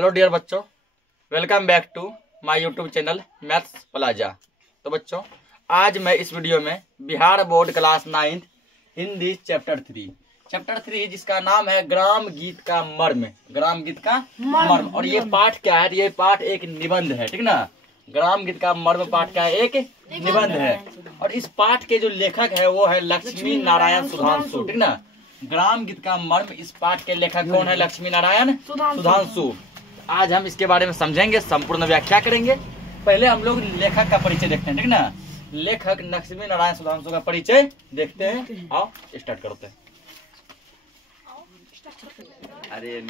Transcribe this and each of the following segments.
Hello dear बच्चों, welcome back to my YouTube channel Maths Plaza. तो बच्चों, आज मैं इस वीडियो में Bihar board class 9 Hindi chapter 3 जिसका नाम है ग्राम गीत का मर्म। ग्राम गीत का मर्म। और ये पाठ क्या है? ये पाठ एक निबंध है, ठीक ना। ग्राम गीत का मर्म पाठ का एक निबंध है। और इस पाठ के जो लेखक है वो है लक्ष्मी नारायण सुधांशु, ठीक ना। ग्राम गीत का मर्म, इस पाठ के लेखक कौन है? लक्ष्मी नारायण सुधांशु। आज हम इसके बारे में समझेंगे, संपूर्ण व्याख्या करेंगे। पहले हम लोग लेखक का परिचय देखते हैं, ठीक ना। लेखक लक्ष्मी नारायण सुधांशु का परिचय देखते हैं। आओ स्टार्ट करते हैं। अरे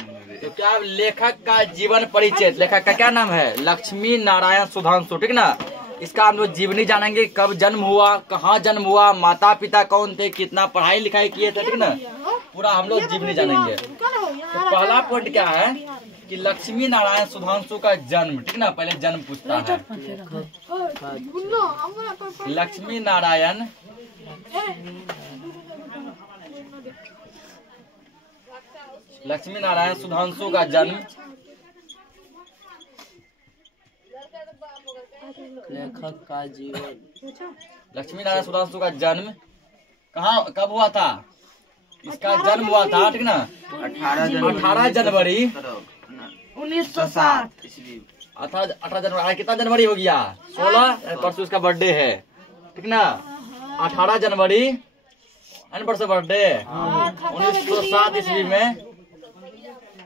तो क्या लेखक का जीवन परिचय, लेखक का क्या नाम है? लक्ष्मी नारायण सुधांशु, ठीक ना। इसका हम लोग जीवनी जानेंगे, कब जन्म हुआ, कहाँ जन्म हुआ, माता पिता कौन थे, कितना पढ़ाई लिखाई किए थे, ठीक ना। पूरा हम लोग जीवनी जानेंगे। तो पहला पॉइंट क्या है कि लक्ष्मी नारायण सुधांशु का जन्म, ठीक ना। पहले जन्म पूछता है। लक्ष्मी नारायण सुधांशु का जन्म, लेखक का जीवन। लक्ष्मी नारायण सुधांशु का जन्म कहाँ कब हुआ था? इसका जन्म हुआ था, ठीक ना, 18 जनवरी 1907 18 जनवरी। आज कितना जनवरी हो गया? 16। परसों इसका बर्थडे है, ठीक ना। 18 जनवरी परसों बर्थडे। 1907 ईस्वी में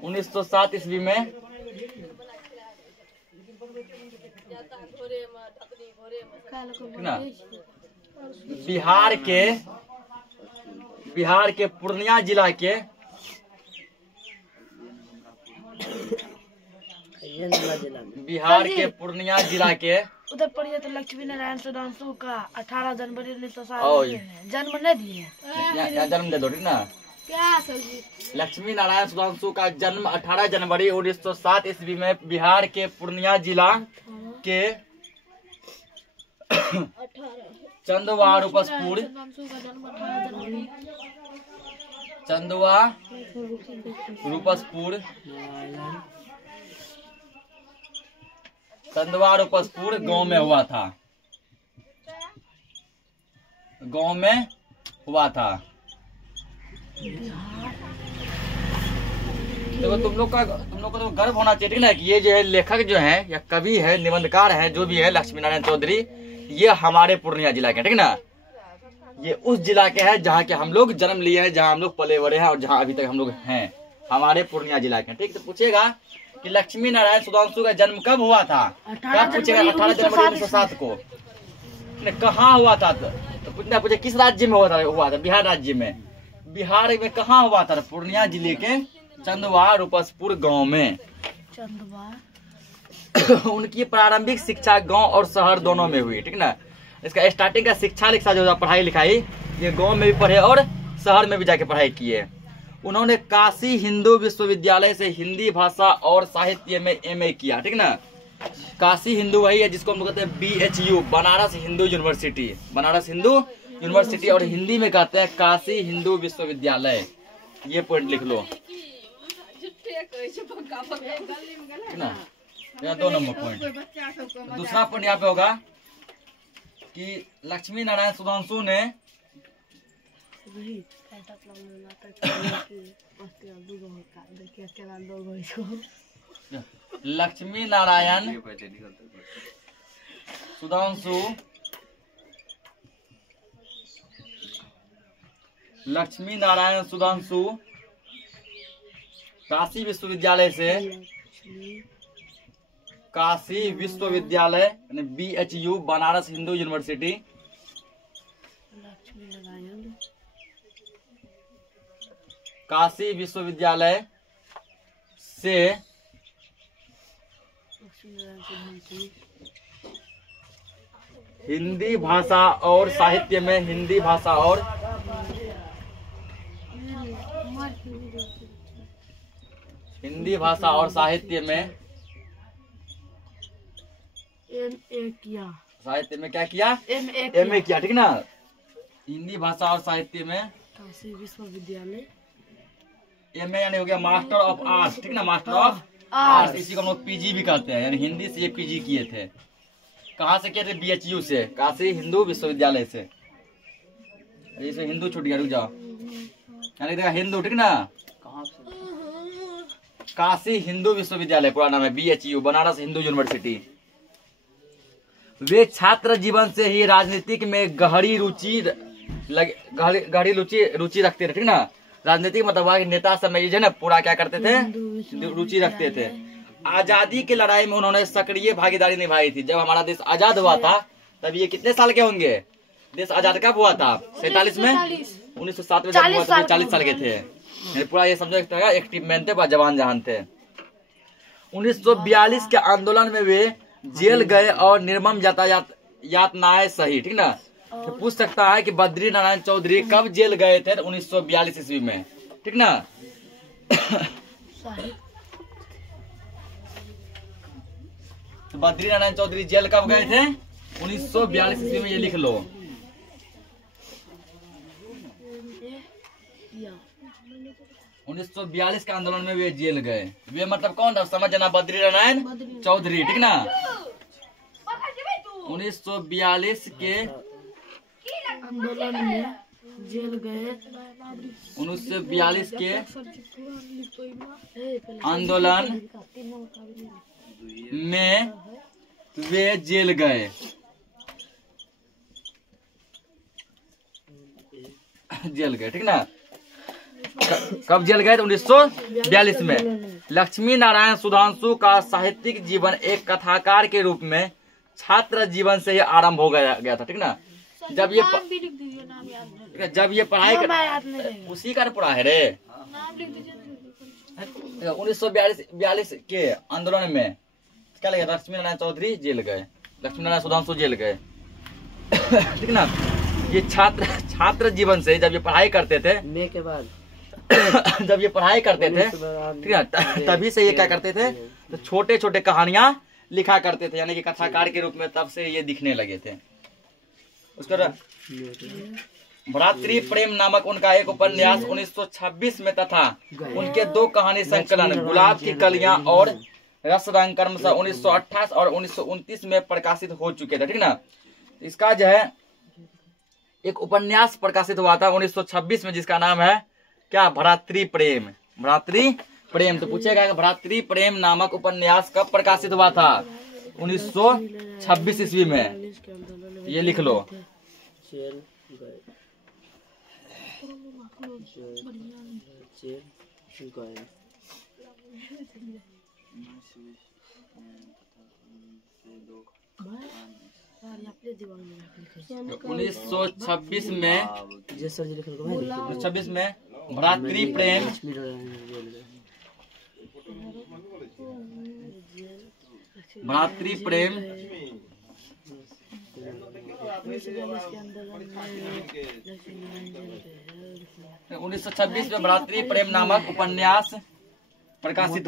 1907 ईस्वी में बिहार के पूर्णिया जिला के उत्तर प्रदेश। तो लक्ष्मी नारायण सुधांशु का 18 जनवरी 1907 जन्म नहीं दिए, जन्म दे दो, ठीक ना। लक्ष्मी नारायण सुधांशु का जन्म 18 जनवरी 1907 ईस्वी में बिहार के पूर्णिया जिला के चंदवा रूपसपुर गांव में हुआ था। देखो तुम लोग को तो गर्व होना चाहिए, ठीक ना, कि ये जो है लेखक जो है या कवि है, निबंधकार है, जो भी है लक्ष्मी नारायण चौधरी, ये हमारे पूर्णिया जिला के, ठीक ना। ये उस जिला के हैं जहाँ के हम लोग जन्म लिए हैं, जहाँ हम लोग पले बड़े हैं और जहाँ अभी तक हम लोग हैं, हमारे पूर्णिया जिला के, ठीक। तो पूछेगा कि लक्ष्मी नारायण सुधांशु का जन्म कब हुआ था? कब पूछेगा? 18 जनवरी 1907 को। कहाँ हुआ था? तो पूछे किस राज्य में हुआ था? बिहार राज्य में। बिहार में कहाँ हुआ था? पूर्णिया जिले के चंदवा रूपसपुर गांव में। उनकी प्रारंभिक शिक्षा गांव और शहर दोनों में हुई, ठीक ना। इसका स्टार्टिंग का शिक्षा जो पढ़ाई लिखाई, ये गांव में भी पढ़े और शहर में भी जाके पढ़ाई किए। उन्होंने काशी हिंदू विश्वविद्यालय से हिंदी भाषा और साहित्य में MA किया, ठीक ना। काशी हिंदू वही है जिसको हम लोग कहते हैं BHU, Banaras Hindu university. Banaras Hindu university, और हिंदी में कहते हैं काशी हिंदू विश्वविद्यालय। ये पॉइंट लिख लो, ना। 2 नंबर पॉइंट। दूसरा पॉइंट यहाँ पे होगा कि लक्ष्मी नारायण सुधांशु ने लक्ष्मी नारायण सुधांशु काशी विश्वविद्यालय BHU, बनारस हिंदू यूनिवर्सिटी, काशी विश्वविद्यालय से हिंदी भाषा और साहित्य में क्या किया? MA किया, ठीक ना। हिंदी भाषा और साहित्य में काशी विश्वविद्यालय एमए यानी हो गया मास्टर ऑफ आर्ट्स, ठीक ना, मास्टर ऑफ आर्ट्स। इसी को हम लोग पीजी भी कहते हैं, यानी हिंदी से ये पीजी किए थे। कहाँ से किए थे? BHU से, काशी हिंदू विश्वविद्यालय से। इसमें हिंदू छूट गया, रुक जाओ, यानी देखा हिंदू, ठीक ना। काशी हिंदू विश्वविद्यालय पूरा नाम है, BHU, बनारस हिंदू यूनिवर्सिटी। वे छात्र जीवन से ही राजनीतिक में गहरी रुचि रखते थे, ठीक ना। राजनीतिक मतलब नेता सब में जो है ना पूरा क्या करते थे, रुचि रखते थे। आजादी की लड़ाई में उन्होंने सक्रिय भागीदारी निभाई थी। जब हमारा देश आजाद हुआ था तब ये कितने साल के होंगे? देश आजाद कब हुआ था? 47 में, 1907 में जब हुआ था, 40 साल के थे। पूरा ये समझो एक्टिव मैन थे, जवान जहान थे। 1942 के आंदोलन में वे जेल गए और निर्मम यातनाएं सही, ठीक ना। तो पूछ सकता है कि बद्री नारायण चौधरी कब जेल गए थे? 1942 ईस्वी में, ठीक ना। तो बद्री नारायण चौधरी जेल कब गए थे? 1942 ईस्वी में, ये लिख लो। उन्नीस 1942 के आंदोलन में वे जेल गए। वे मतलब कौन था? समझना, बद्री नारायण चौधरी, ठीक ना। 1942 के आंदोलन में जेल गए। 1942 के आंदोलन में वे जेल गए। ठीक ना। कब जेल गए? 1942 में। लक्ष्मी नारायण सुधांशु का साहित्यिक जीवन एक कथाकार के रूप में छात्र जीवन से ही आरंभ हो गया था, ठीक ना। जब ये पढ़ाई उसी का पूरा है रे। 1942 के आंदोलन में क्या लगे? लक्ष्मी नारायण चौधरी जेल गए, लक्ष्मी नारायण सुधांशु जेल गए, ठीक ना। ये छात्र जीवन से जब ये पढ़ाई करते थे, के बाद जब ये पढ़ाई करते थे, ठीक है, तभी से ये क्या करते थे, तो छोटे छोटे कहानियां लिखा करते थे, यानी कि कथाकार के रूप में तब से ये दिखने लगे थे। उसके बाद भ्रातृ प्रेम नामक उनका एक उपन्यास 1926 में तथा उनके 2 कहानी संकलन गुलाब की कलियां और रस रंग कर्म 1928 और 1929 में प्रकाशित हो चुके थे, ठीक ना। इसका जो है एक उपन्यास प्रकाशित हुआ था 1926 में, जिसका नाम है क्या? भ्रातृ प्रेम। तो पूछेगा भ्रातृ प्रेम नामक उपन्यास कब प्रकाशित हुआ था? 1926 ईस्वी में, ये लिख लो। उन्नीस 1926 में, 1926 में भ्रातृ प्रेम उन्नीस 1926 में भ्रातृ प्रेम नामक उपन्यास प्रकाशित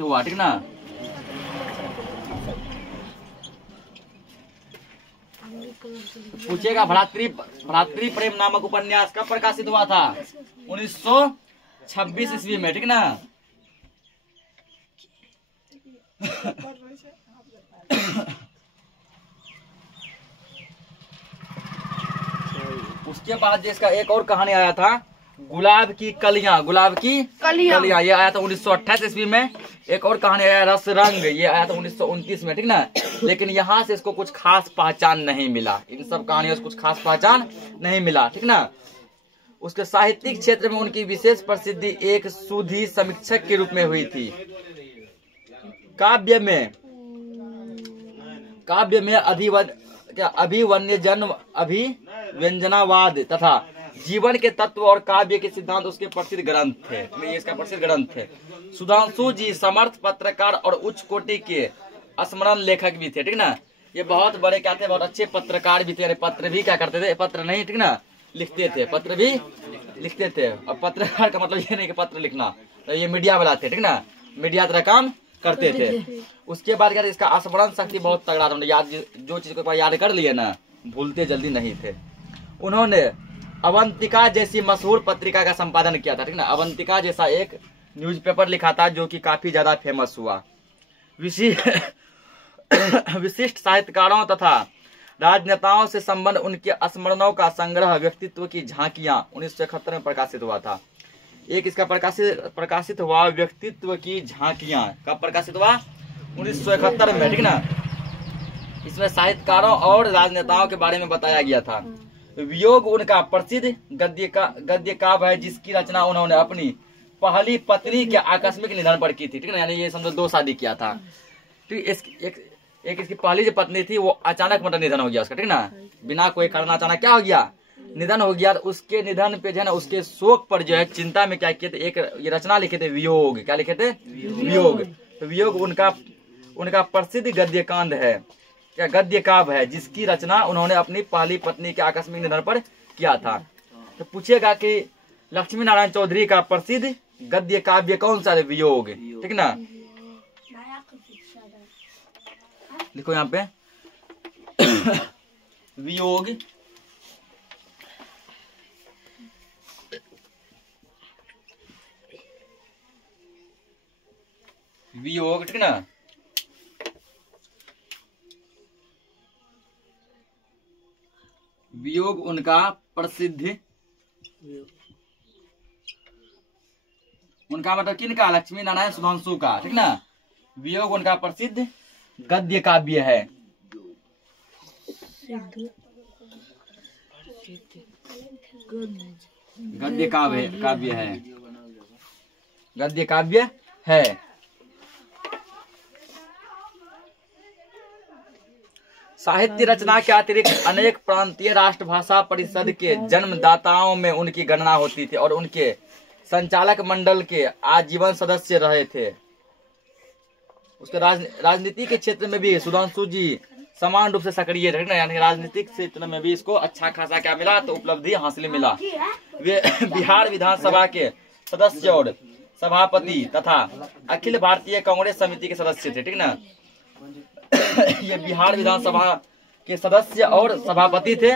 हुआ, ठीक ना। पूछेगा भ्रातृ प्रेम नामक उपन्यास कब प्रकाशित हुआ था? 1926 ईस्वी में, ठीक ना। उसके बाद जिसका एक और कहानी आया था, गुलाब की कलियां, ये आया था 1928 ईस्वी में। एक और कहानी आया रस रंग, ये आया था 1929 में, ठीक ना। लेकिन यहाँ से इसको कुछ खास पहचान नहीं मिला, इन सब कहानियों से कुछ खास पहचान नहीं मिला, ठीक ना। उसके साहित्यिक क्षेत्र में उनकी विशेष प्रसिद्धि एक सुधी समीक्षक के रूप में हुई थी। काव्य में अभिव्यंजनावाद तथा जीवन के तत्व और काव्य के सिद्धांत उसके प्रसिद्ध ग्रंथ थे। ये इसका प्रसिद्ध ग्रंथ थे। सुधांशु जी समर्थ पत्रकार और उच्च कोटि के स्मरण लेखक भी थे, ठीक ना। ये बहुत बड़े क्या थे? बहुत अच्छे पत्रकार भी थे। पत्र भी क्या करते थे? पत्र नहीं, ठीक ना, लिखते थे, पत्र भी लिखते थे। और पत्रकार का मतलब ये नहीं कि पत्र लिखना, तो ये मीडिया वाला थे, ठीक ना, मीडिया तरह काम करते थे। उसके बाद क्या, इसका स्मरण शक्ति बहुत तगड़ा था। याद, जो चीज को याद कर लिए ना, भूलते जल्दी नहीं थे। उन्होंने अवंतिका जैसी मशहूर पत्रिका का संपादन किया था, ठीक ना। अवंतिका जैसा एक न्यूज़पेपर लिखा था जो कि काफी ज्यादा फेमस हुआ। विशिष्ट साहित्यकारों तथा राजनेताओं से संबंध उनके स्मरणों का संग्रह व्यक्तित्व की झांकियां 1971 में प्रकाशित हुआ था। एक इसका प्रकाशित हुआ व्यक्तित्व की झांकियां, कब प्रकाशित हुआ? 1971 में, ठीक ना। इसमें साहित्यकारों और राजनेताओं के बारे में बताया गया था। वियोग उनका प्रसिद्ध गद्य काव्य है जिसकी रचना उन्होंने अपनी पहली पत्नी के आकस्मिक निधन पर की थी, ठीक ना। यानी ये समझो 2 शादी किया था, ठीक। एक इसकी पहली जो पत्नी थी वो अचानक मतलब निधन हो गया उसका, ठीक ना। बिना कोई कारण अचानक क्या हो गया? निधन हो गया। उसके निधन पे जो है ना, उसके शोक पर जो है, चिंता में क्या किए थे, एक ये रचना लिखे थे, वियोग। क्या लिखे थे? वियोग। तो वियोग उनका प्रसिद्ध गद्य कांड है, क्या गद्य काव्य है जिसकी रचना उन्होंने अपनी पहली पत्नी के आकस्मिक निधन पर किया था। तो पूछेगा कि लक्ष्मी नारायण चौधरी का प्रसिद्ध गद्य काव्य कौन सा है? वियोग, ठीक ना। लिखो यहाँ पे वियोग। वियोग, ठीक ना। वियोग उनका प्रसिद्ध, उनका मतलब किनका? लक्ष्मी नारायण सुधांशु का, ठीक ना। वियोग उनका प्रसिद्ध गद्य काव्य है। गद्य काव्य है, गद्य काव्य है। साहित्य रचना के अतिरिक्त अनेक प्रांतीय राष्ट्रभाषा परिषद के जन्मदाताओं में उनकी गणना होती थी और उनके संचालक मंडल के आजीवन सदस्य रहे थे। उसके राजनीति के क्षेत्र में भी सुधांशु जी समान रूप से सक्रिय रहे, यानी राजनीतिक क्षेत्र में भी इसको अच्छा खासा क्या मिला, तो उपलब्धि हासिल मिला। वे बिहार विधानसभा के सदस्य और सभापति तथा अखिल भारतीय कांग्रेस समिति के सदस्य थे, ठीक ना। ये बिहार विधानसभा के सदस्य और सभापति थे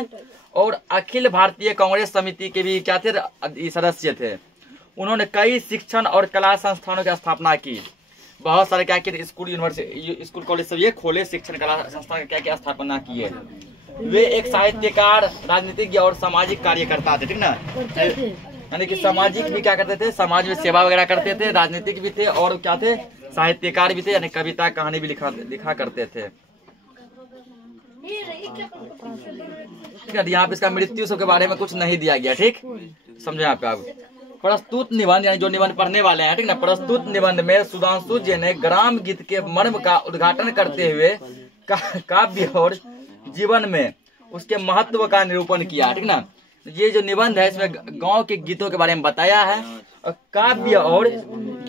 और अखिल भारतीय कांग्रेस समिति के भी क्या थे? सदस्य थे। उन्होंने कई शिक्षण और कला संस्थानों की स्थापना की। बहुत सारे क्या किए? स्कूल, यूनिवर्सिटी, स्कूल, कॉलेज सब ये खोले, शिक्षण कला संस्थान क्या क्या स्थापना की है। वे एक साहित्यकार, राजनीतिज्ञ और सामाजिक कार्यकर्ता थे, ठीक ना। यानी कि सामाजिक भी क्या करते थे? समाज में सेवा वगैरह करते थे, राजनीतिक भी थे और क्या थे? साहित्यकार भी थे, यानी कविता कहानी भी लिखा करते थे। यहाँ पे इसका मृत्यु सब के बारे में कुछ नहीं दिया गया, ठीक। समझो यहाँ पे आप प्रस्तुत निबंध, यानी जो निबंध पढ़ने वाले हैं, ठीक ना। प्रस्तुत निबंध में सुधांशु जी ने ग्राम गीत के मर्म का उद्घाटन करते हुए काव्य और जीवन में उसके महत्व का निरूपण किया, ठीक ना। ये जो निबंध है इसमें गांव के गीतों के बारे में बताया है और काव्य और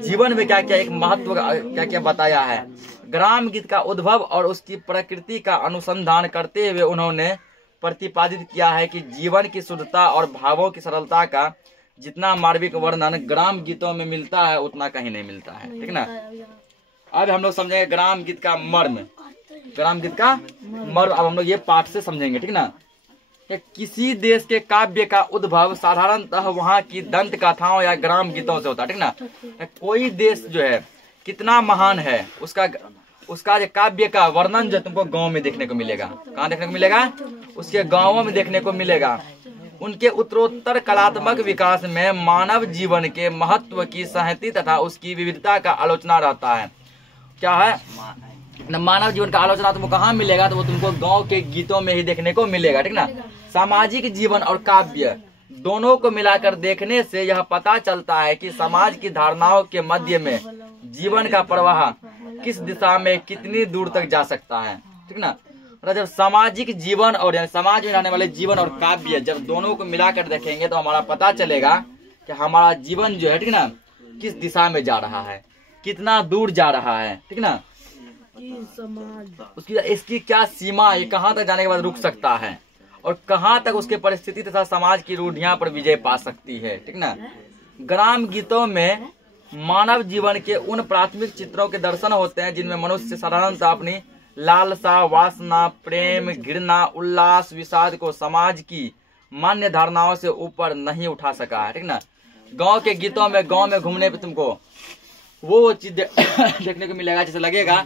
जीवन में क्या क्या एक महत्व क्या क्या बताया है। ग्राम गीत का उद्भव और उसकी प्रकृति का अनुसंधान करते हुए उन्होंने प्रतिपादित किया है कि जीवन की शुद्धता और भावों की सरलता का जितना मार्मिक वर्णन ग्राम गीतों में मिलता है उतना कहीं नहीं मिलता है, ठीक ना। अब हम लोग समझेंगे ग्राम गीत का मर्म। ग्राम गीत का मर्म अब हम लोग ये पाठ से समझेंगे, ठीक ना। किसी देश के काव्य का उद्भव साधारणतः वहाँ की दंत कथाओं या ग्राम गीतों से होता है, ठीक ना। कोई देश जो है कितना महान है उसका जो काव्य का वर्णन जो तुमको गांव में देखने को मिलेगा। कहाँ देखने को मिलेगा? उसके गांवों में देखने को मिलेगा। उनके उत्तरोत्तर कलात्मक विकास में मानव जीवन के महत्व की सहती तथा उसकी विविधता का आलोचना रहता है। क्या है? मानव जीवन का आलोचना तुमको कहाँ मिलेगा? तो वो तुमको गांव के गीतों में ही देखने को मिलेगा, ठीक ना। सामाजिक जीवन और काव्य दोनों को मिलाकर देखने से यह पता चलता है कि समाज की धारणाओं के मध्य में जीवन का प्रवाह किस दिशा में कितनी दूर तक जा सकता है, ठीक ना। जब सामाजिक जीवन और समाज में रहने वाले जीवन और काव्य जब दोनों को मिलाकर देखेंगे तो हमारा पता चलेगा कि हमारा जीवन जो है, ठीक ना, किस दिशा में जा रहा है, कितना दूर जा रहा है, ठीक ना। उसकी इसकी क्या सीमा, ये कहाँ तक जाने के बाद रुक सकता है और कहाँ तक उसके परिस्थिति तथा समाज की रूढ़ियां पर विजय पा सकती है, ठीक ना। ग्राम गीतों में मानव जीवन के उन प्राथमिक चित्रों के दर्शन होते हैं जिनमें मनुष्य साधारणतः अपनी लालसा, वासना, प्रेम, घृणा, उल्लास, विषाद को समाज की मान्य धारणाओं से ऊपर नहीं उठा सका है, ठीक ना। गांव के गीतों में गांव में घूमने पे तुमको वो चीज देखने को मिलेगा, जैसे लगेगा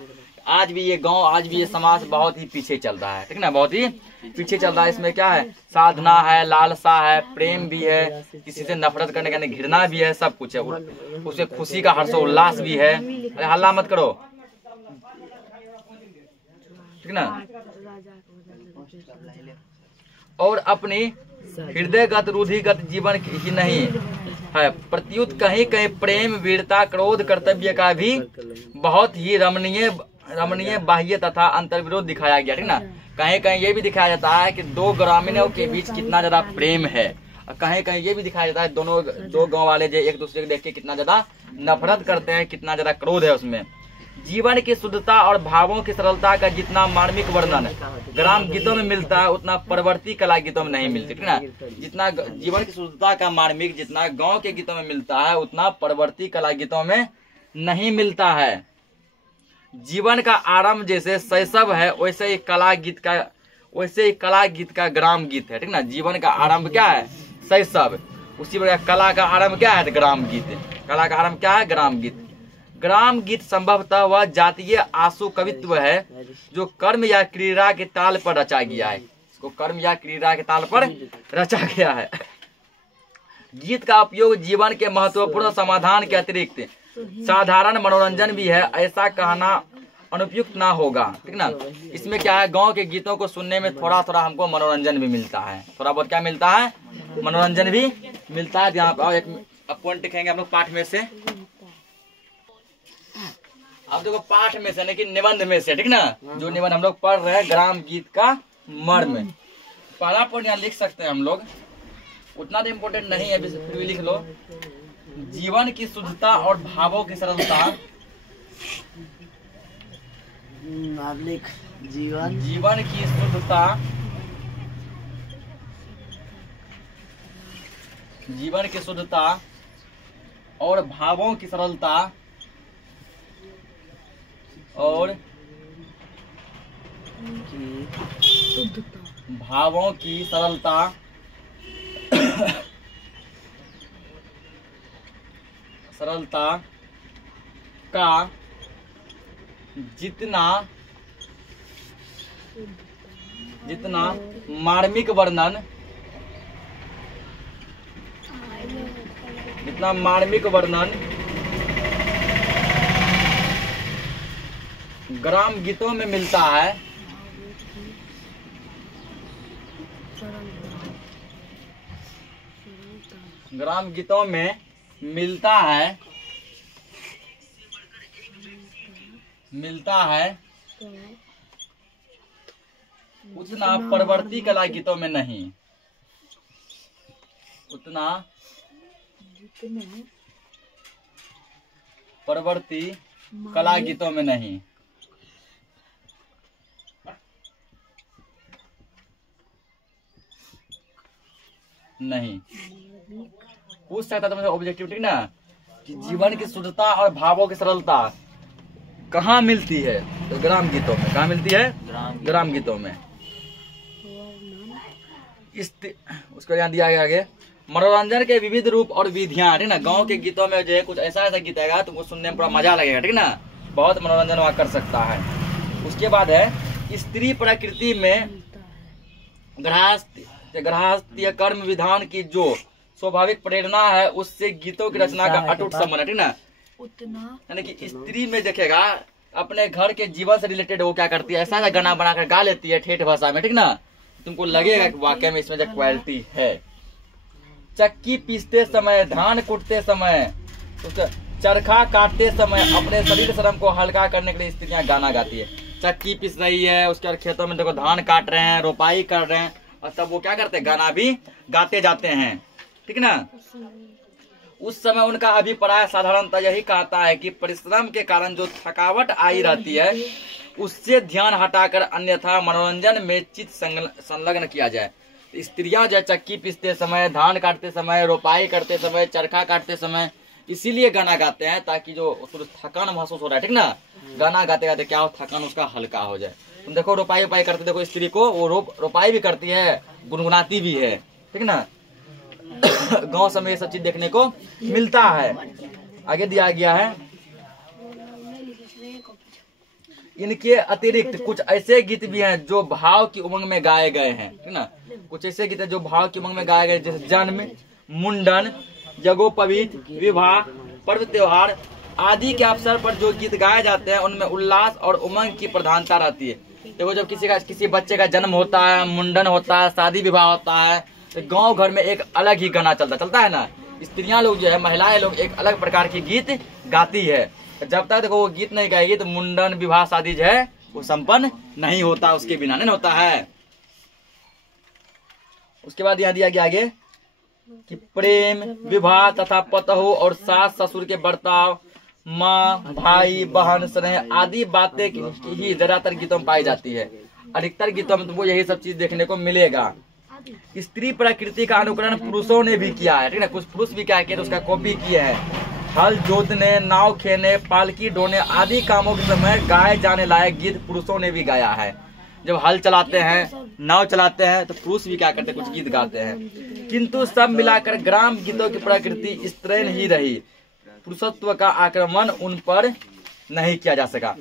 आज भी ये गांव, आज भी ये समाज बहुत ही पीछे चल रहा है, ठीक ना, बहुत ही पीछे चल रहा है। इसमें क्या है, साधना है, लालसा है, प्रेम भी है, किसी से नफरत करने का घृणा भी है, सब कुछ है। उसमें खुशी का हर्षोल्लास भी है। अरे हल्ला मत करो, ठीक ना। और अपनी हृदयगत रूढ़िगत जीवन ही नहीं है, प्रत्युत कहीं कहीं प्रेम, वीरता, क्रोध, कर्तव्य का भी बहुत ही रमणीय बाह्य तथा अंतर्विरोध दिखाया गया, ठीक ना। कहीं कहीं ये भी दिखाया जाता है कि दो ग्रामीणों के बीच कितना ज्यादा प्रेम है, और कहीं कहीं ये भी दिखाया जाता है दो गांव वाले जो एक दूसरे को देख के कितना ज्यादा नफरत करते हैं, कितना ज्यादा क्रोध है उसमें। जीवन की शुद्धता और भावों की सरलता का जितना मार्मिक वर्णन ग्राम गीतों में मिलता है, उतना परवर्ती कला गीतों में नहीं मिलती, ठीक ना। जितना जीवन की शुद्धता का मार्मिक जितना गांव के गीतों में मिलता है, उतना परवर्ती कला गीतों में नहीं मिलता है। जीवन का आरंभ जैसे शैशव है, वैसे ही कला गीत का ग्राम गीत है, ठीक ना। जीवन का आरंभ क्या है, शैशव, उसी प्रकार कला का आरंभ क्या है, ग्राम गीत। कला का आरंभ क्या है, ग्राम गीत। ग्राम गीत संभवतः वह जातीय आशु कवित्व है जो कर्म या क्रीड़ा के ताल पर रचा गया है। इसको कर्म या क्रीड़ा के ताल पर रचा गया है। गीत का उपयोग जीवन के महत्वपूर्ण समाधान के अतिरिक्त साधारण मनोरंजन भी है, ऐसा कहना अनुपयुक्त ना होगा, ठीक ना। इसमें क्या है, गांव के गीतों को सुनने में थोड़ा थोड़ा हमको मनोरंजन भी मिलता है, थोड़ा बहुत क्या मिलता है, मनोरंजन भी मिलता है। यहाँ पर एक पॉइंट लिखेंगे हम लोग पाठ में से, अब देखो पाठ में से नहीं कि निबंध में से, ठीक ना। जो निबंध हम लोग पढ़ रहे हैं ग्राम गीत का मर्म, पहला पॉइंट यहाँ लिख सकते हैं हम लोग, उतना तो इम्पोर्टेंट नहीं है, फिर भी लिख लो। जीवन की शुद्धता और भावों की सरलता, जीवन की शुद्धता, जीवन की शुद्धता और भावों की सरलता और भावों की सरलता का जितना मार्मिक वर्णन ग्राम गीतों में मिलता है, ग्राम गीतों में मिलता है उतना परवर्ती कला गीतों में नहीं, उतना परवर्ती कला गीतों में नहीं। पूछ सकता था ऑब्जेक्टिव, ठीक ना, कि जीवन की शुद्धता और भावों की सरलता कहाँ मिलती है, तो ग्राम गीतों में। कहाँ मिलती है, ग्राम गीतों में। उसको यहाँ दिया गया आगे, मनोरंजन के विविध रूप और विधियां, ठीक ना। गांव के गीतों में जो है कुछ ऐसा गीत आएगा तुमको सुनने में पूरा मजा लगेगा, ठीक ना, बहुत मनोरंजन वहाँ कर सकता है। उसके बाद है स्त्री प्रकृति में गृहस्थीय कर्म विधान की जो स्वाभाविक प्रेरणा है, उससे गीतों की रचना का अटूट संबंध है, ठीक ना। यानी कि स्त्री में देखेगा अपने घर के जीवन से रिलेटेड वो क्या करती है, ऐसा गाना बनाकर गा लेती है ठेठ भाषा में, ठीक ना। तुमको लगेगा कि वाकई में इसमें जो क्वालिटी है। चक्की पीसते समय, धान कूटते समय, चरखा काटते समय अपने शरीर श्रम को हल्का करने के लिए स्त्रियां गाना गाती है। चक्की पीस रही है, उसके बाद खेतों में देखो धान काट रहे हैं, रोपाई कर रहे हैं, और तब वो क्या करते हैं, गाना भी गाते जाते हैं, ठीक ना। उस समय उनका अभिप्राय साधारणतः यही कहता है कि परिश्रम के कारण जो थकावट आई रहती है, उससे ध्यान हटाकर अन्यथा मनोरंजन में चित्त संलग्न किया जाए। स्त्रियां जो चक्की पीसते समय, धान काटते समय, रोपाई करते समय, चरखा काटते समय इसीलिए गाना गाते हैं ताकि जो थकान महसूस हो रहा है, ठीक ना, गाना गाते गाते क्या हो, थकान उसका हल्का हो जाए। तुम देखो रोपाई करते देखो स्त्री को, वो रोपाई भी करती है, गुनगुनाती भी है, ठीक ना। गांव समय ये सब चीज देखने को मिलता है। आगे दिया गया है, इनके अतिरिक्त कुछ ऐसे गीत भी हैं जो भाव की उमंग में गाए गए हैं, ठीक ना। कुछ ऐसे गीत हैं जो भाव की उमंग में गाए गए, जैसे जन्म, मुंडन, यज्ञोपवीत, विवाह, पर्व त्योहार आदि के अवसर पर जो गीत गाए जाते हैं उनमें उल्लास और उमंग की प्रधानता रहती है। देखो जब किसी बच्चे का जन्म होता है, मुंडन होता है, शादी विवाह होता है, तो गांव घर में एक अलग ही गाना चलता है ना। स्त्रियां लोग जो है, महिलाएं लोग एक अलग प्रकार की गीत गाती है। जब तक देखो वो गीत नहीं गाएगी तो मुंडन, विवाह, शादी जो है वो संपन्न नहीं होता, उसके बिना नहीं होता है। उसके बाद यहाँ दिया गया आगे कि प्रेम, विवाह तथा पतहु और सास ससुर के बर्ताव, माँ, भाई, बहन, स्नेह आदि बातें ही ज्यादातर गीतों में पाई जाती है। अधिकतर गीतों में तुमको यही सब चीज देखने को मिलेगा। स्त्री प्रकृति का अनुकरण पुरुषों ने भी किया है, ठीक है। कुछ पुरुष भी क्या किए, उसका कॉपी किए हैं। हल जोतने, नाव खेने, पालकी ढोने आदि कामों के समय गाए जाने लायक गीत पुरुषों ने भी गाया है। जब हल चलाते हैं, नाव चलाते हैं, तो पुरुष भी क्या करते हैं, कुछ गीत गाते हैं। किंतु सब मिलाकर ग्राम गीतों की प्रकृति स्त्रीण ही रही, पुरुषत्व का आक्रमण उन पर नहीं किया जा सका।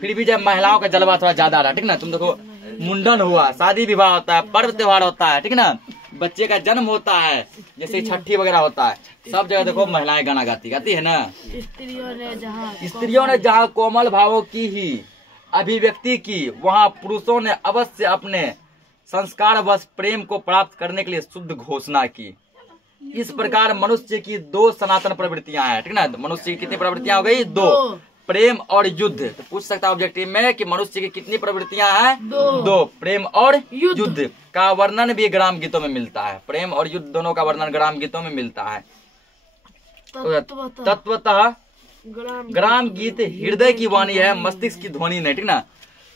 फिर भी जब महिलाओं का जलवा थोड़ा ज्यादा रहा, ठीक ना। तुम देखो मुंडन हुआ, शादी विवाह होता है, पर्व त्योहार होता है, ठीक ना, बच्चे का जन्म होता है, जैसे छठी वगैरह होता है, सब जगह देखो महिलाएं गाना गाती है ना। स्त्रियों ने जहाँ कोमल भावों की ही अभिव्यक्ति की, वहाँ पुरुषों ने अवश्य अपने संस्कार वश प्रेम को प्राप्त करने के लिए शुद्ध घोषणा की। इस प्रकार मनुष्य की दो सनातन प्रवृत्तियां हैं, ठीक ना। मनुष्य की कितनी प्रवृत्तियां हो गई? दो, प्रेम और युद्ध। तो पूछ सकता है ऑब्जेक्टिव में कि मनुष्य की कितनी प्रवृत्तियां हैं? दो, प्रेम और युद्ध का वर्णन भी ग्राम गीतों में मिलता है। प्रेम और युद्ध दोनों का वर्णन ग्राम गीतों में मिलता है। तत्वतः ग्राम गीत हृदय की वाणी है, मस्तिष्क की ध्वनि नहीं, ठीक ना।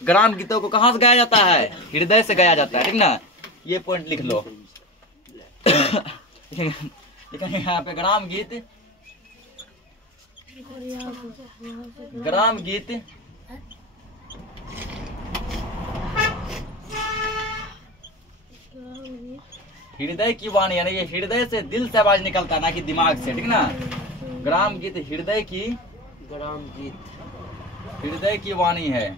ग्राम गीतों को कहाँ से गाया जाता है? हृदय से गाया जाता है, ठीक ना। ये पॉइंट लिख लो। यहाँ पे ग्राम गीत हृदय की वाणी, यानी ये हृदय से, दिल से आवाज निकलता है, ना कि दिमाग से, ठीक ना। ग्राम गीत हृदय की वाणी है।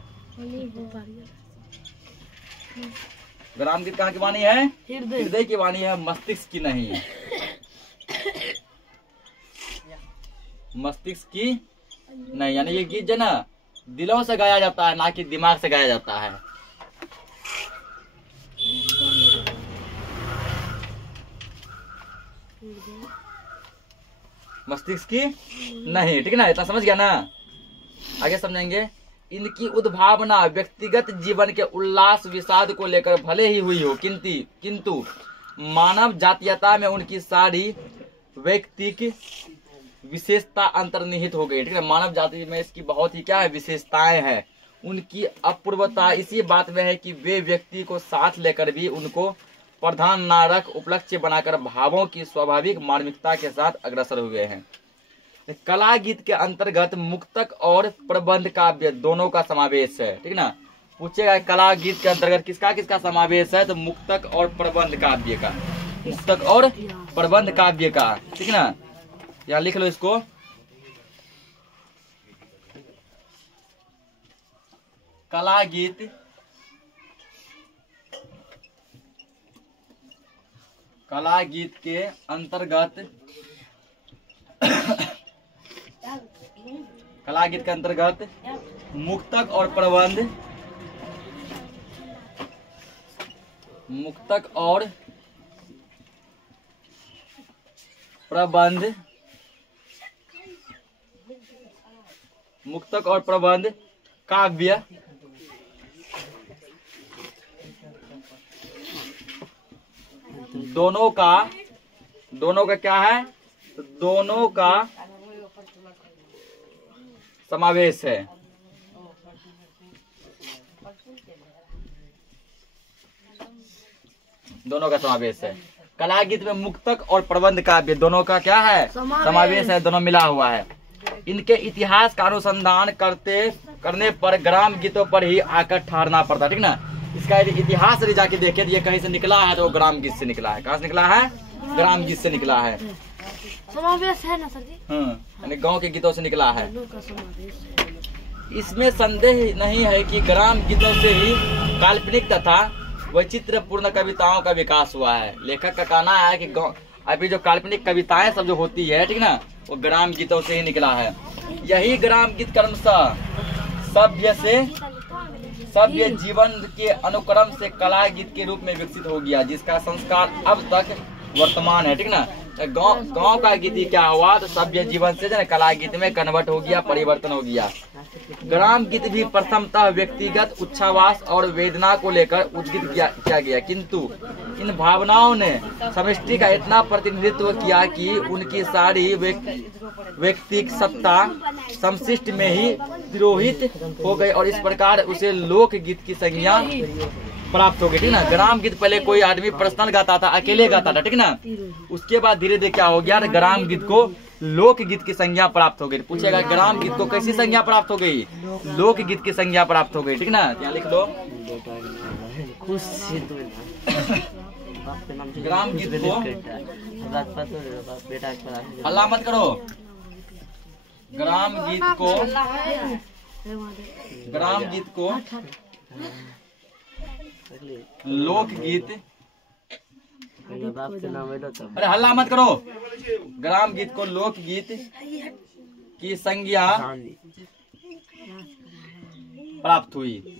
ग्राम गीत कहाँ की वाणी है? हृदय की वाणी है, मस्तिष्क की नहीं। मस्तिष्क की नहीं, यानी ये गीत जो ना दिलों से गाया जाता है, ना कि दिमाग से गाया जाता है। मस्तिष्क की नहीं, ठीक ना। इतना समझ गया ना। आगे समझेंगे। इनकी उद्भावना व्यक्तिगत जीवन के उल्लास विषाद को लेकर भले ही हुई हो, किंतु मानव जातीयता में उनकी सारी व्यक्तिक विशेषता अंतर्निहित हो गई, ठीक है। मानव जाति में इसकी बहुत ही क्या है, विशेषताएं हैं। उनकी अपूर्वता इसी बात में है कि वे व्यक्ति को साथ लेकर भी उनको प्रधान नारक उपलक्ष्य बनाकर भावों की स्वाभाविक मार्मिकता के साथ अग्रसर हुए हैं। कला गीत के अंतर्गत मुक्तक और प्रबंध काव्य दोनों का समावेश है, ठीक ना। पूछेगा कला गीत के अंतर्गत किसका समावेश है, तो मुक्तक और प्रबंध काव्य का, मुक्तक और प्रबंध काव्य का, ठीक ना। यहाँ लिख लो इसको। कला गीत के अंतर्गत मुक्तक और प्रबंध काव्य दोनों का क्या है, दोनों का समावेश है। दोनों का समावेश है। कला गीत में मुक्तक और प्रबंध काव्य दोनों का क्या है, समावेश है, दोनों मिला हुआ है। इनके इतिहास का अनुसंधान करने पर ग्राम गीतों पर ही आकर ठहरना पड़ता, ठीक ना। इसका यदि इतिहास यदि जाके देखें तो ये कहीं से निकला है, तो वो ग्राम गीत से निकला है। कहाँ से निकला है? ग्राम गीत से निकला है। समावेश है ना सर जी? यानी गांव के गीतों से निकला है। इसमें संदेह नहीं है कि ग्राम गीतों से ही काल्पनिक तथा वैचित्रपूर्ण कविताओं का विकास हुआ है। लेखक का कहना है कि अभी जो काल्पनिक कविताएं सब जो होती है, ठीक ना, वो ग्राम गीतों से ही निकला है। यही ग्राम गीत क्रमशः सभ्य जीवन के अनुक्रम से कला गीत के रूप में विकसित हो गया, जिसका संस्कार अब तक वर्तमान है, ठीक ना। गांव का गीत ही क्या हुआ, तो सभ्य जीवन से जो कला गीत में कन्वर्ट हो गया, परिवर्तन हो गया। ग्राम गीत भी प्रथमतः व्यक्तिगत उच्छ्वास और वेदना को लेकर उद्गीत किया गया, किंतु इन भावनाओं ने समष्टि का इतना प्रतिनिधित्व किया कि उनकी सारी व्यक्तिगत सत्ता समष्टि में ही तिरोहित हो गई और इस प्रकार उसे लोक गीत की संज्ञा प्राप्त हो गई, ठीक ना। ग्राम गीत पहले कोई आदमी पर्सनल गाता था, अकेले गाता था, ठीक ना। उसके बाद धीरे धीरे क्या हो गया, ग्राम गीत को लोक गीत की संज्ञा प्राप्त हो गई। पूछेगा ग्राम गीत को कैसी संज्ञा प्राप्त हो गई? लोक गीत की संज्ञा प्राप्त हो गई, ठीक ना। यहाँ लिख लो, ग्राम गीत को, हल्ला मत करो, ग्राम गीत को लोकगीत, अरे हल्ला मत करो, ग्राम गीत को लोकगीत की संज्ञा प्राप्त हुई।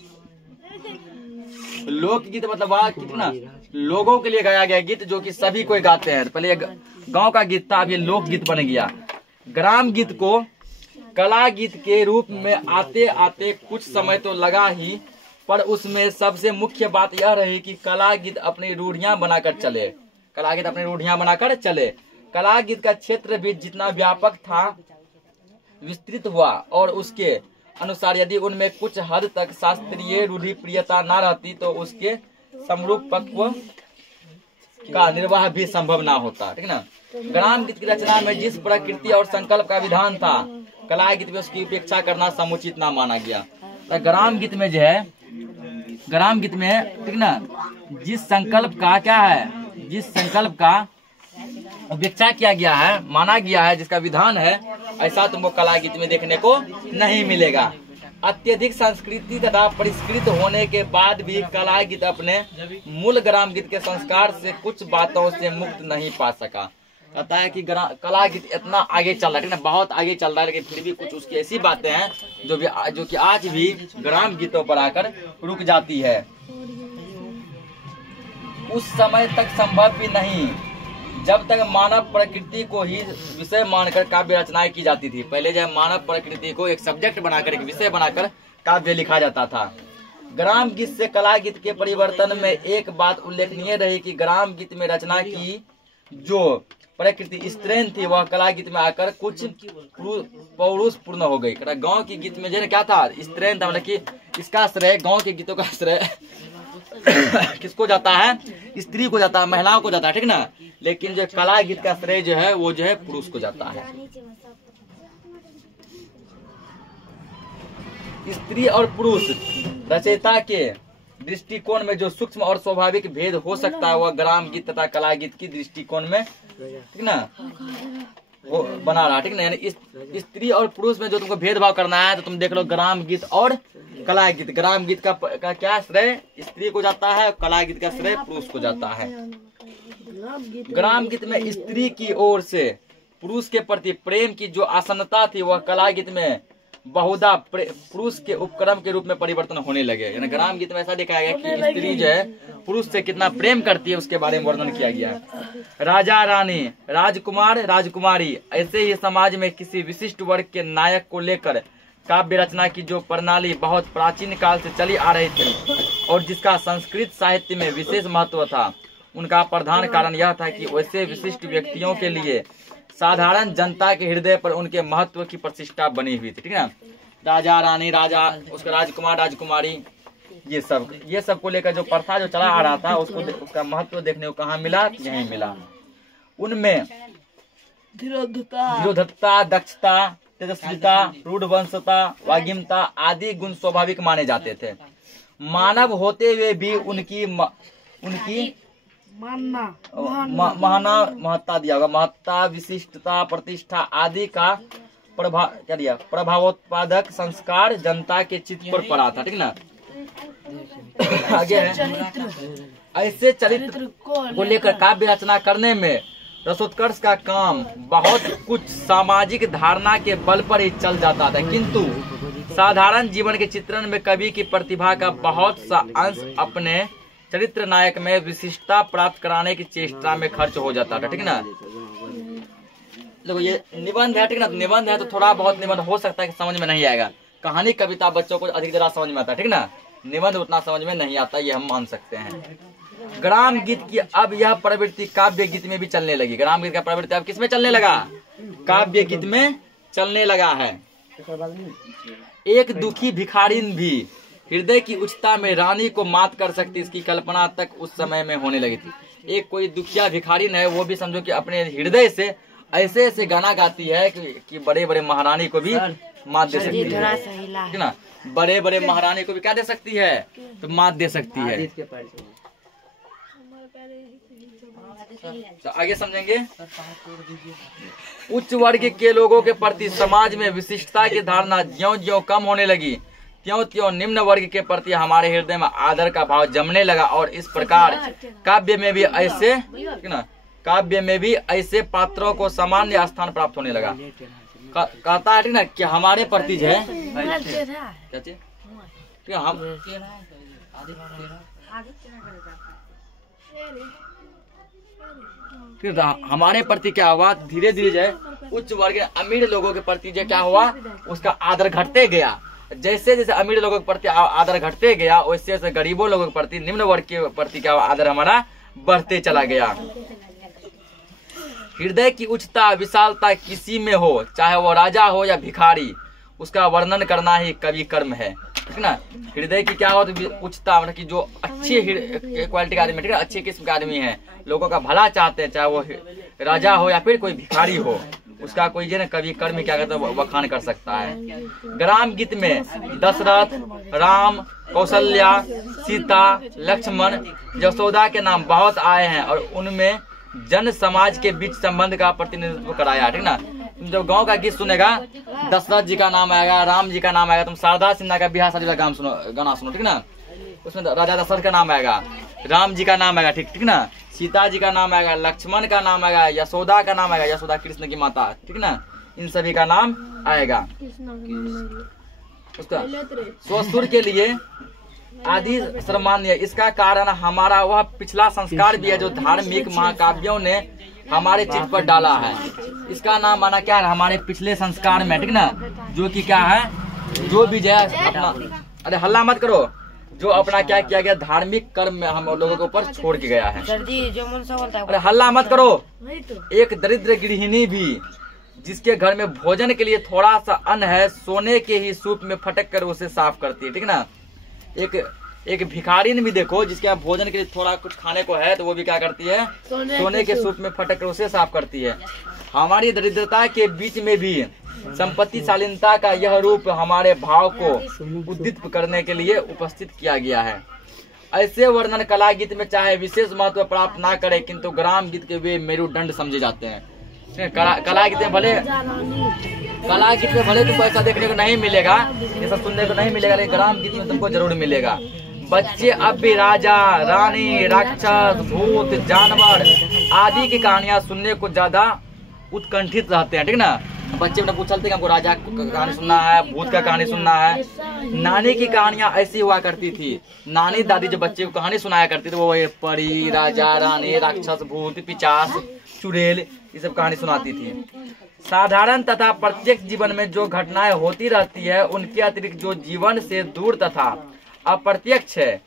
लोकगीत मतलब वह कितना लोगों के लिए गाया गया गीत जो कि सभी कोई गाते हैं। पहले गांव का गीत था, अब ये लोकगीत बन गया। ग्राम गीत को कला गीत के रूप में आते आते कुछ समय तो लगा ही, पर उसमें सबसे मुख्य बात यह रही कि कला गीत अपनी रूढ़ियां बनाकर चले। कला गीत अपनी रूढ़ियां बनाकर चले। कला गीत का क्षेत्र भी जितना व्यापक था विस्तृत हुआ और उसके अनुसार यदि उनमें कुछ हद तक शास्त्रीय रूढ़ि प्रियता न रहती तो उसके समरूप पक्व का निर्वाह भी संभव ना होता, ठीक ना। ग्राम गीत की रचना में जिस प्रकृति और संकल्प का विधान था, कला गीत में उसकी उपेक्षा करना समुचित ना माना गया। तो ग्राम गीत में जो है, ग्राम गीत में, ठीक ना, जिस संकल्प का क्या है, जिस संकल्प का उपेक्षा किया गया है, माना गया है, जिसका विधान है, ऐसा तुमको कला गीत में देखने को नहीं मिलेगा। अत्यधिक संस्कृति तथा परिष्कृत होने के बाद भी कला गीत अपने मूल ग्राम गीत के संस्कार से कुछ बातों से मुक्त नहीं पा सका। कहता है कि कला गीत इतना आगे चल रहा है ना, बहुत आगे चल रहा है, लेकिन फिर भी कुछ उसकी ऐसी बातें हैं जो कि आज भी ग्राम गीतों पर आकर रुक जाती है। उस समय तक संभव भी नहीं जब तक मानव प्रकृति को ही विषय मानकर काव्य रचनाएं की जाती थी। पहले जब मानव प्रकृति को एक सब्जेक्ट बनाकर, एक विषय बनाकर काव्य लिखा जाता था। ग्राम गीत से कला गीत के परिवर्तन में एक बात उल्लेखनीय रही कि ग्राम गीत में रचना की जो प्रकृति स्त्रीन थी वह कला गीत में आकर कुछ पौरुषपूर्ण हो गई। गांव के गीत में जो क्या था, स्त्रीन था, मतलब कि इसका श्रेय, गांव के गीतों का श्रेय किसको जाता है? स्त्री को जाता है, महिलाओं को जाता है, ठीक ना। लेकिन जो कला गीत का श्रेय जो है वो जो है पुरुष को जाता है। स्त्री और पुरुष रचयिता के दृष्टिकोण में जो सूक्ष्म और स्वाभाविक भेद हो सकता है वह ग्राम गीत तथा कला गीत की दृष्टिकोण में, ठीक ना, वो बना रहा, ठीक ना। यानी स्त्री और पुरुष में जो तुमको भेदभाव करना है तो तुम देख लो ग्राम गीत और कला गीत। ग्राम गीत का क्या श्रेय स्त्री को जाता है, कला गीत का श्रेय पुरुष को जाता है। ग्राम गीत में स्त्री की ओर से पुरुष के प्रति प्रेम की जो आसन्नता थी वह कला गीत में बहुधा पुरुष के उपक्रम के रूप में परिवर्तन होने लगे। यानी ग्राम गीत में ऐसा दिखाया गया कि स्त्री जो है पुरुष से कितना प्रेम करती है उसके बारे में वर्णन किया गया है। राजा रानी, राजकुमार राजकुमारी, ऐसे ही समाज में किसी विशिष्ट वर्ग के नायक को लेकर काव्य रचना की जो प्रणाली बहुत प्राचीन काल से चली आ रही थी और जिसका संस्कृत साहित्य में विशेष महत्व था, उनका प्रधान कारण यह था कि वैसे विशिष्ट व्यक्तियों के लिए साधारण जनता के हृदय पर उनके महत्व की प्रतिष्ठा बनी हुई थी, ठीक है ना। राजा रानी, राजा, उसका राजकुमार राजकुमारी, ये सब को लेकर जो प्रथा जो चला आ रहा था उसका महत्व देखने को कहाँ मिला? यहीं मिला। उनमें धीरोधत्ता, दक्षता, तेजस्विता, रूढ़वंशता, वागिमता आदि गुण स्वाभाविक माने जाते थे। मानव होते हुए भी उनकी महत्ता दिया होगा, महत्ता, विशिष्टता, प्रतिष्ठा आदि का प्रभावोत्पादक संस्कार जनता के चित्त पर पड़ा था। ठीक ना। आगे है, ऐसे चरित्र को लेकर काव्य रचना करने में रसोत्कर्ष का काम बहुत कुछ सामाजिक धारणा के बल पर ही चल जाता था, किंतु साधारण जीवन के चित्रण में कवि की प्रतिभा का बहुत सा अंश अपने चरित्र नायक में विशिष्टता प्राप्त कराने की चेष्टा में खर्च हो जाता था। ठीक ना। देखो ये निबंध है। ठीक ना। निबंध है तो थोड़ा बहुत निबंध हो सकता है कि समझ में नहीं आएगा। कहानी कविता बच्चों को अधिक ज्यादा समझ में आता है। ठीक ना। निबंध उतना समझ में नहीं आता, ये हम मान सकते हैं। ग्राम गीत की अब यह प्रवृत्ति काव्य गीत में भी चलने लगी। ग्राम गीत का प्रवृत्ति अब किसमें चलने लगा? काव्य गीत में चलने लगा है। एक दुखी भिखारिन भी हृदय की उच्चता में रानी को मात कर सकती, इसकी कल्पना तक उस समय में होने लगी थी। एक कोई दुखिया भिखारिन है, वो भी समझो कि अपने हृदय से ऐसे ऐसे गाना गाती है कि बड़े बड़े महारानी को भी मात दे सकती है ना। बड़े बड़े महारानी को भी क्या दे सकती है? तो मात दे सकती है। तो आगे समझेंगे। उच्च वर्ग के लोगों के प्रति समाज में विशिष्टता की धारणा ज्यों-ज्यों कम होने लगी, त्यों-त्यों निम्न वर्ग के प्रति हमारे हृदय में आदर का भाव जमने लगा, और इस प्रकार काव्य में भी ऐसे पात्रों को सामान्य स्थान प्राप्त होने लगा। कहता है ठीक ना कि हमारे प्रति जो है हमारे प्रति क्या हुआ, धीरे धीरे जो है उच्च वर्ग अमीर लोगों के प्रति जो क्या हुआ, उसका आदर घटते गया। जैसे जैसे अमीर लोगों के प्रति आदर घटते गया, वैसे वैसे गरीबों लोगों के प्रति, निम्न वर्ग के प्रति क्या आदर हमारा बढ़ते चला गया। हृदय की उच्चता विशालता किसी में हो, चाहे वो राजा हो या भिखारी, उसका वर्णन करना ही कवि कर्म है। ठीक ना। हृदय की क्या हो तो उच्चता, मतलब कि जो अच्छी क्वालिटी का आदमी, ठीक है, अच्छे किस्म का आदमी है, लोगों का भला चाहते हैं, चाहे वो राजा हो या फिर कोई भिखारी हो, उसका कोई जो है कवि कर्म क्या कहता है वखान कर सकता है। ग्राम गीत में दशरथ, राम, कौशल्या, सीता, लक्ष्मण, यशोदा के नाम बहुत आए हैं, और उनमें जन समाज के बीच संबंध का प्रतिनिधित्व कराया। ठीक ना। जब गांव का गीत सुनेगा, दशरथ जी का नाम आएगा, राम जी का नाम आएगा, तुम शारदा सिन्हा का बिहार शादी का गाना सुनो। ठीक ना। उसमें राजा दशरथ का नाम आएगा, राम जी का नाम आएगा, ठीक ना, सीता जी का नाम आएगा, लक्ष्मण का नाम आएगा, यशोदा का नाम आएगा, यशोदा कृष्ण की माता, ठीक ना, इन सभी का नाम आएगा। उसका स्वसुर के लिए आदि सर्वमान्य। इसका कारण हमारा वह पिछला संस्कार भी है जो धार्मिक महाकाव्यों ने हमारे चित्त पर डाला है। इसका नाम माना क्या है, हमारे पिछले संस्कार में, ठीक ना, जो कि क्या है, जो भी जो है अपना, अरे हल्ला मत करो, जो अपना क्या किया गया धार्मिक कर्म में हम लोगों के ऊपर छोड़ के गया है। अरे हल्ला मत करो। एक दरिद्र गृहिणी भी जिसके घर में भोजन के लिए थोड़ा सा अन्न है, सोने के ही सूप में फटक कर उसे साफ करती है, ठीक ना। एक भिखारिन भी देखो, जिसके यहाँ भोजन के लिए थोड़ा कुछ खाने को है, तो वो भी क्या करती है, सोने के सूप में फटक कर उसे साफ करती है। हमारी दरिद्रता के बीच में भी संपत्तिशालीनता का यह रूप हमारे भाव को उद्दीप्त करने के लिए उपस्थित किया गया है। ऐसे वर्णन कला गीत में चाहे विशेष महत्व प्राप्त ना करे, किंतु ग्राम गीत के वे मेरुदंड समझे जाते हैं। कला गीत में भले तुमको ऐसा देखने को नहीं मिलेगा, ऐसा सुनने को नहीं मिलेगा, लेकिन ग्राम गीत में तुमको जरूर मिलेगा। बच्चे अब भी राजा, रानी, राक्षस, भूत, जानवर आदि की कहानियां सुनने को ज्यादा उत्कंठित रहते हैं, ठीक ना। बच्चे अपने पूछते हैं हमको राजा का कहानी सुनना है, भूत का कहानी सुनना है। नानी की कहानियां ऐसी हुआ करती थी, नानी दादी जो बच्चे को कहानी सुनाया करती थी, वो परी, राजा, रानी, राक्षस, भूत, पिचास, चुड़ैल, ये सब कहानी सुनाती थी। साधारण तथा प्रत्यक्ष जीवन में जो घटनाएं होती रहती है, उनके अतिरिक्त जो जीवन से दूर तथा अप्रत्यक्ष है,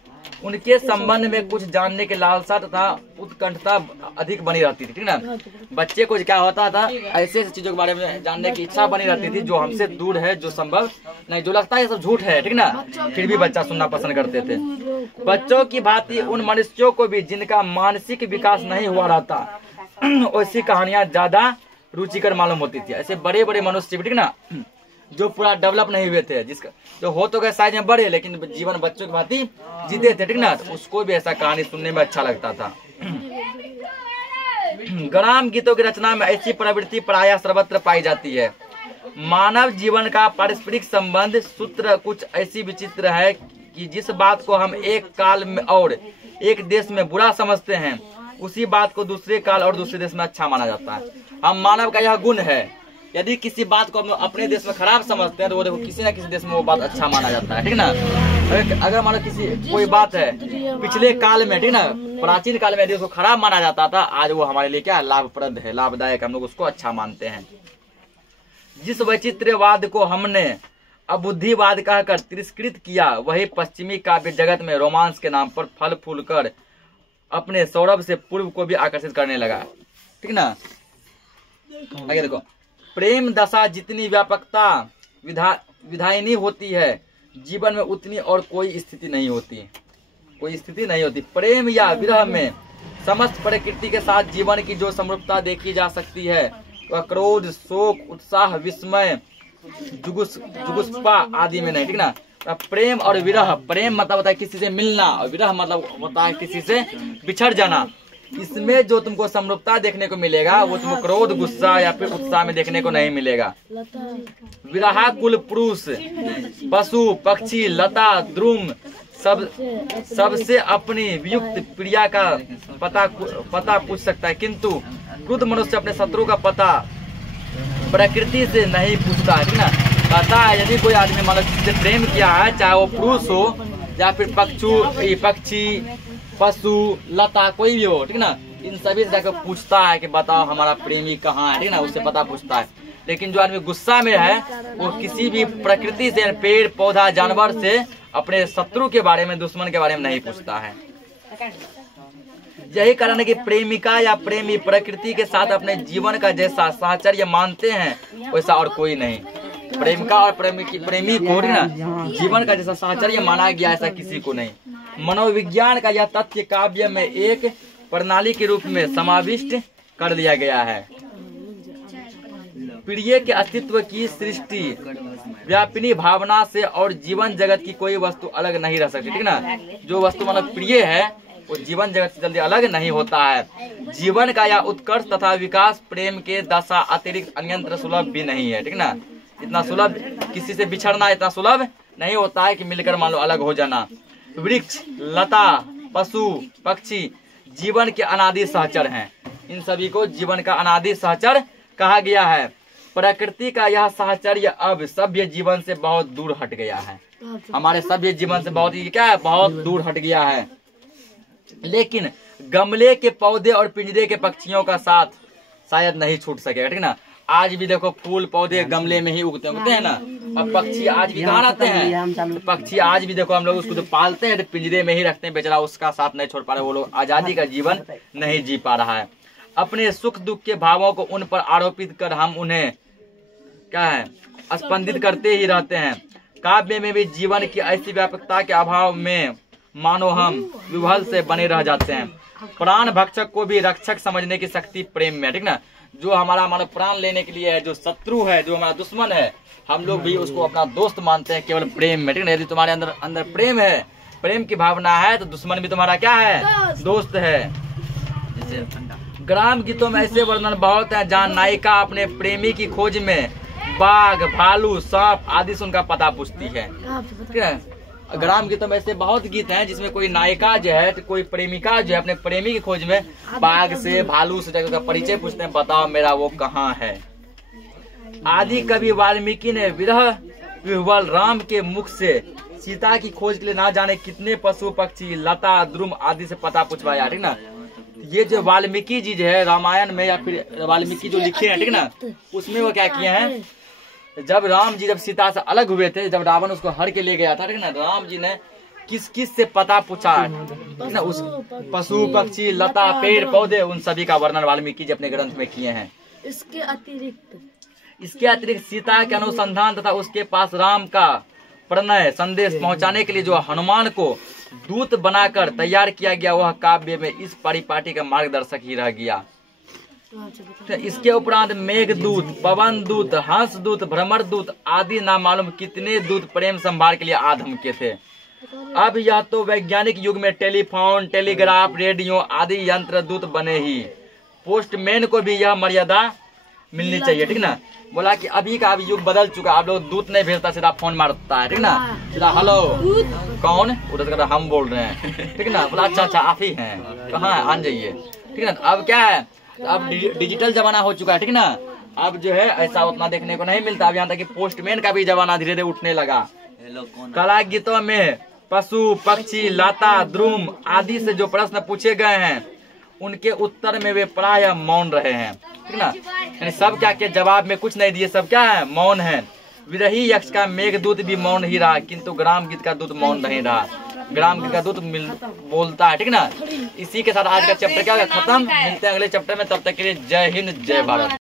उनके संबंध में कुछ जानने की लालसा तथा उत्कंठता अधिक बनी रहती थी, ठीक ना। बच्चे को क्या होता था, ऐसे ऐसी चीजों के बारे में जानने की इच्छा बनी रहती थी जो हमसे दूर है, जो संभव नहीं, जो लगता है ये सब झूठ है, ठीक ना, फिर भी बच्चा सुनना पसंद करते थे। बच्चों की भांति उन मनुष्यों को भी जिनका मानसिक विकास नहीं हुआ रहता, वैसी कहानियां ज्यादा रुचिकर मालूम होती थी। ऐसे बड़े बड़े मनुष्य, ठीक ना, जो पूरा डेवलप नहीं हुए थे, जिसका जो हो तो गए साइज में बड़े, लेकिन जीवन बच्चों की भांति जीते थे, ठीक ना। तो उसको भी ऐसा कहानी सुनने में अच्छा लगता था। ग्राम गीतों की रचना में ऐसी प्रवृत्ति प्रायः सर्वत्र पाई जाती है। मानव जीवन का पारस्परिक संबंध सूत्र कुछ ऐसी विचित्र है कि जिस बात को हम एक काल में और एक देश में बुरा समझते हैं, उसी बात को दूसरे काल और दूसरे देश में अच्छा माना जाता है। हम मानव का यह गुण है, यदि किसी बात को हम अपने देश में खराब समझते हैं तो वो देखो किसी न किसी देश में वो बात अच्छा माना जाता है, ठीक ना। अगर मानो किसी कोई बात है पिछले काल में, ठीक ना, प्राचीन काल में यदि उसको खराब माना जाता था, आज वो हमारे लिए क्या लाभप्रद है, लाभदायक, हम लोग उसको अच्छा मानते हैं। जिस वैचित्र्यवाद को हमने अबुद्धिवाद कहकर तिरस्कृत किया, वही पश्चिमी काव्य जगत में रोमांस के नाम पर फल फूल कर अपने सौरभ से पूर्व को भी आकर्षित करने लगा, ठीक ना। आगे देखो, प्रेम दशा जितनी व्यापकता विधायनी होती है, जीवन में उतनी और कोई स्थिति नहीं होती, कोई स्थिति नहीं होती। प्रेम या विरह में समस्त प्रकृति के साथ जीवन की जो समरूपता देखी जा सकती है, वह क्रोध, शोक, उत्साह, विस्मय, जुगुस्पा आदि में नहीं, ठीक ना। प्रेम और विरह, प्रेम मतलब होता है किसी से मिलना, और विरह मतलब होता है किसी से बिछड़ जाना। इसमें जो तुमको समरूपता देखने को मिलेगा वो तुमको क्रोध, गुस्सा या फिर उत्साह में देखने को नहीं मिलेगा। विरहाकुल पुरुष पशु, पक्षी, लता, द्रुम सबसे अपनी वियुक्त प्रिया का पता पूछ सकता है, किंतु क्रुद्ध मनुष्य अपने शत्रु का पता प्रकृति से नहीं पूछता है, ठीक ना। कहता है यदि कोई आदमी मान लो किसी से प्रेम किया है, चाहे वो पुरुष हो या फिर पक्षी, पशु, लता, कोई भी हो, ठीक ना, इन सभी से जाकर पूछता है कि बताओ हमारा प्रेमी कहाँ है, ठीक ना, उससे पता पूछता है। लेकिन जो आदमी गुस्सा में है वो किसी भी प्रकृति से, पेड़ पौधा, जानवर से अपने शत्रु के बारे में, दुश्मन के बारे में नहीं पूछता है। यही कारण है कि प्रेमिका या प्रेमी प्रकृति के साथ अपने जीवन का जैसा साहचर्य मानते हैं वैसा और कोई नहीं। प्रेमिका और प्रेमी को ना जीवन का जैसा साहचर्य माना गया, ऐसा किसी को नहीं। मनोविज्ञान का यह तथ्य काव्य में एक प्रणाली के रूप में समाविष्ट कर लिया गया है। प्रिय के अस्तित्व की सृष्टि व्यापिनी भावना से और जीवन जगत की कोई वस्तु अलग नहीं रह सकती, ठीक ना। जो वस्तु मतलब प्रिय है वो जीवन जगत से जल्दी अलग नहीं होता है। जीवन का यह उत्कर्ष तथा विकास प्रेम के दशा अतिरिक्त अन्यंत्र सुलभ भी नहीं है, ठीक ना। इतना सुलभ किसी से बिछड़ना इतना सुलभ नहीं होता है कि मिलकर मान लो अलग हो जाना। वृक्ष, लता, पशु, पक्षी जीवन के अनादि सहचर हैं। इन सभी को जीवन का अनादि सहचर कहा गया है। प्रकृति का यह साहचर्य अब सभ्य जीवन से बहुत दूर हट गया है। हमारे सभ्य जीवन से बहुत ही क्या है, बहुत दूर हट गया है। लेकिन गमले के पौधे और पिंजरे के पक्षियों का साथ शायद नहीं छूट सकेगा, ठीक ना। आज भी देखो फूल पौधे गमले में ही उगते हैं ना। अब पक्षी आज भी कहाँ रहते हैं, पक्षी आज भी देखो हम लोग उसको तो पालते हैं तो पिंजरे में ही रखते हैं, बेचारा उसका साथ नहीं छोड़ पा रहे। वो लोग आजादी का जीवन नहीं जी पा रहा है। अपने सुख दुख के भावों को उन पर आरोपित कर हम उन्हें क्या है स्पंदित करते ही रहते हैं। काव्य में भी जीवन की ऐसी व्यापकता के अभाव में मानो हम विह्वल से बने रह जाते हैं। प्राण भक्षक को भी रक्षक समझने की शक्ति प्रेम में, ठीक ना। जो हमारा मानो प्राण लेने के लिए है, जो शत्रु है, जो हमारा दुश्मन है, हम लोग भी उसको अपना दोस्त मानते हैं केवल प्रेम में, ठीक ना। यदि तुम्हारे अंदर प्रेम है, प्रेम की भावना है, तो दुश्मन भी तुम्हारा क्या है, दोस्त है। ग्राम गीतों में ऐसे वर्णन बहुत है जहाँ नायिका अपने प्रेमी की खोज में बाघ, भालू, सांप आदि से उनका पता पूछती है, ठीक है। ग्राम गीतों में ऐसे बहुत गीत हैं जिसमें कोई नायिका जो है, तो कोई प्रेमिका जो है अपने प्रेमी की खोज में बाघ से, भालू से उसका परिचय पूछते हैं, बताओ मेरा वो कहाँ है। आदि कवि वाल्मीकि ने विरह विह्वल राम के मुख से सीता की खोज के लिए ना जाने कितने पशु पक्षी, लता, द्रुम आदि से पता पूछवाया, ठीक ना। ये जो वाल्मीकि जी जो है रामायण में या फिर वाल्मीकि जो लिखे हैं, ठीक ना, उसमें वो क्या किए हैं, जब राम जी जब सीता से अलग हुए थे, जब रावण उसको हर के ले गया था, ठीक ना, राम जी ने किस किस से पता पूछा, ठीक ना। उस पशु पक्षी, लता, पेड़ पौधे, उन सभी का वर्णन वाल्मीकि जी अपने ग्रंथ में किए हैं। इसके अतिरिक्त सीता के अनुसंधान तथा उसके पास राम का प्रणय संदेश पहुंचाने के लिए जो हनुमान को दूत बनाकर तैयार किया गया, वह काव्य में इस परिपाटी का मार्गदर्शक ही रह गया। तो इसके उपरांत मेघदूत, पवन दूत, हंस दूत, भ्रमर दूत आदि नामालूम कितने दूत प्रेम संभार के लिए आधम के थे। अब यह तो वैज्ञानिक युग में टेलीफोन, टेलीग्राफ, रेडियो आदि यंत्र दूत बने ही। पोस्टमैन को भी यह मर्यादा मिलनी चाहिए, ठीक ना। बोला कि अभी का अभी युग बदल चुका, आप लोग दूत नहीं भेजता, सीधा फोन मारता है, ठीक ना। सीधा हेलो कौन, उधर से हम बोल रहे हैं, ठीक ना। बोला अच्छा आप ही हैं, कहाँ आ जाइए, ठीक ना। अब क्या है, अब डिजिटल जमाना हो चुका है, ठीक ना। अब जो है ऐसा उतना देखने को नहीं मिलता। अब यहाँ तक कि पोस्टमैन का भी जमाना धीरे धीरे उठने लगा। कला गीतों में पशु, पक्षी, लता, द्रुम आदि से जो प्रश्न पूछे गए हैं उनके उत्तर में वे प्रायः मौन रहे हैं, ठीक ना। यानी सब क्या के जवाब में कुछ नहीं दिए, सब क्या है, मौन है। विरही यक्ष का मेघदूत भी मौन ही रहा, किंतु ग्राम गीत का दूत मौन नहीं रहा। ग्राम गीत का दूत बोलता है, ठीक ना। इसी के साथ आज का चैप्टर क्या होगा, खत्म। मिलते हैं अगले चैप्टर में, तब तक के लिए जय हिंद, जय भारत।